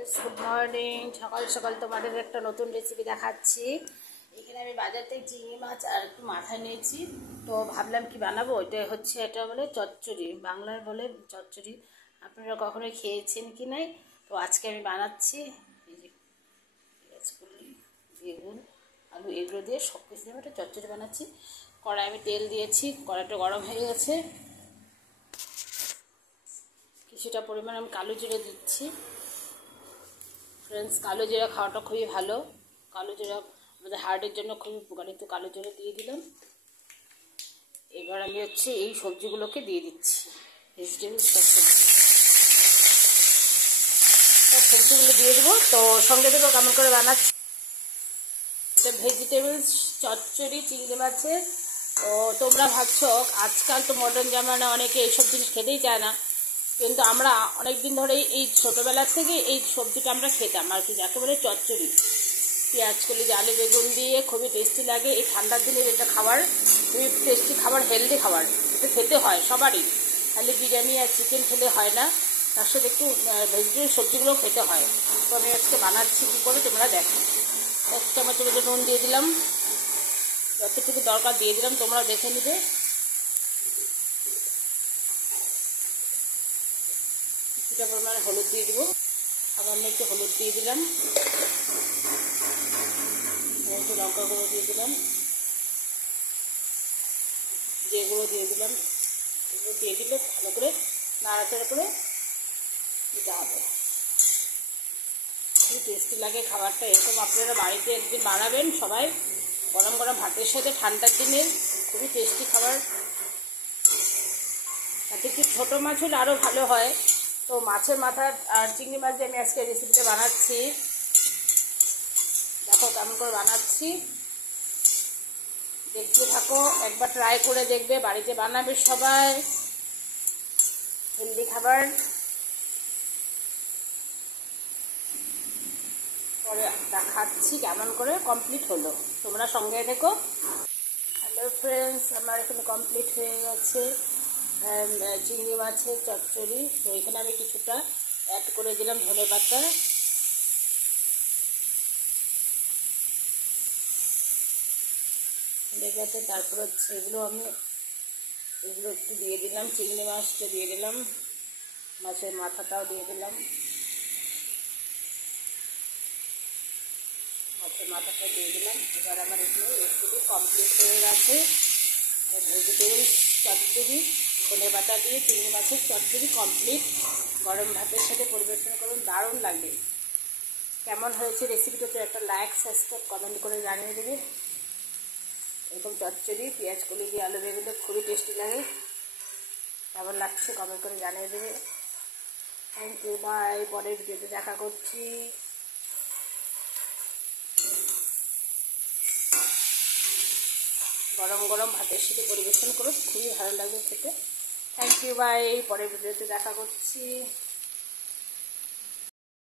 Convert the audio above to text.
Friends, good morning. সকাল সকাল তোমাদের একটা নতুন রেসিপি দেখাচ্ছি। এখানে আমি বাজার থেকে চিংড়ি মাছ আর একটু মাথা নিয়েছি, তো ভাবলাম কি বানাবো। এটা বলে চচ্চড়ি, বাংলার বলে চচ্চড়ি। আপনারা কখনো খেয়েছেন কি নাই? তো আজকে আমি বানাচ্ছি। এই যে পেঁয়াজকলি, বেগুন, আলু এগুলো দিয়ে সব কিছু দিয়ে একটা চচ্চড়ি বানাচ্ছি। কড়াই আমি তেল দিয়েছি, কড়াইটা গরম হয়ে গেছে। কিছুটা পরিমাণ আমি কালো জিরে দিচ্ছি। ফ্রেন্ডস, কালো জিরা খাওয়াটা খুবই ভালো। কালো জিরা আমাদের হার্টের জন্য খুবই উপকারী, তো কালো জিরা দিয়ে দিলাম। এবার আমি এই সবজিগুলোকে দিয়ে দিচ্ছি, ভেজিটেবলস সব সবজিগুলো দিয়ে দেবো। তো সঙ্গে দেবো কেমন করে বানাচ্ছি। এটা ভেজিটেবলস চচ্চড়ি চিংড়ি মাছের। তো তোমরা ভাবছো আজকাল তো মডার্ন জামানা, অনেকে এইসব জিনিস খেতেই চায় না, কিন্তু আমরা অনেক দিন ধরেই এই ছোটোবেলা থেকে এই সবজিটা আমরা খেতাম আর কি, যাকে বলে চচ্চড়ি। পেঁয়াজকলি আলু বেগুন দিয়ে খুবই টেস্টি লাগে। এই ঠান্ডার দিনের এটা খাবার খুবই টেস্টি খাবার, হেলদি খাবার। এটা খেতে হয় সবারই, খালি বিরিয়ানি আর চিকেন খেলে হয় না, তার সাথে একটু ভেজিটেবল সবজিগুলো খেতে হয়। তো আমি আজকে বানাচ্ছি কী করে তোমরা দেখো। 1 চামচের মধ্যে নুন দিয়ে দিলাম, যতটুকু দরকার দিয়ে দিলাম, তোমরা দেখে নেবে। কিছুটা পরিমাণে হলুদ দিয়ে দেবো, আবার আমি একটু হলুদ দিয়ে দিলাম, একটু লঙ্কা গুঁড়ো দিয়ে দিলাম, যেগুলো দিয়ে দিলাম এগুলো দিয়ে দিলে ভালো করে নাড়াচাড়া করে দিতে হবে। খুবই টেস্টি লাগে খাবারটা। এরকম আপনারা বাড়িতে একদিন বানাবেন সবাই, গরম গরম ভাতের সাথে, ঠান্ডার দিনে খুবই টেস্টি খাবার। তাতে কি ছোটো মাছ হলে আরও ভালো হয়। তো মাছের মাথা আর চিংড়ি মাছ দিয়ে আমি আজকে রেসিপিটা বানাচ্ছি। দেখো কেমন করে বানাচ্ছি, দেখতে থাকো। একবার ট্রাই করে দেখবে, বাড়িতে বানাবে সবাই, হেলদি খাবার। পরে দেখাচ্ছি কেমন করে কমপ্লিট হলো, তোমরা সঙ্গে দেখো। হ্যালো ফ্রেন্ডস, আমার এখানে কমপ্লিট হয়ে গেছে চিংড়ি মাছের চচ্চড়ি। তো এখানে আমি কিছুটা অ্যাড করে দিলাম ধনে পাতা, তারপর এগুলো একটু দিয়ে দিলাম, চিংড়ি মাছটা দিয়ে দিলাম, মাছের মাথাটাও দিয়ে দিলাম, মাছের মাথাটা দিয়ে দিলাম। এবার আমার এখানে রেসিপি কমপ্লিট হয়ে গেছে। ভেজিটেবল চচ্চড়ি, ধনে পাতা দিয়ে চিংড়ি মাছের চচ্চড়ি কমপ্লিট। গরম ভাতের সাথে পরিবেশন করুন, দারুণ লাগবে। কেমন হয়েছে রেসিপিটা তো একটা লাইক সাবস্ক্রাইব কমেন্ট করে জানিয়ে দেবে। এরকম চচ্চড়ি পেঁয়াজকলি দিয়ে আলু বেগুনটা খুবই টেস্টি লাগে। কেমন লাগছে কমেন্ট করে জানিয়ে দেবে। Thank you, bye. পরের ভিডিওতে দেখা করছি। গরম গরম ভাতের সাথে পরিবেশন করো, খুবই ভালো লাগবে খেতে। Thank you, bye. পরের ভিডিওতে দেখা করছি।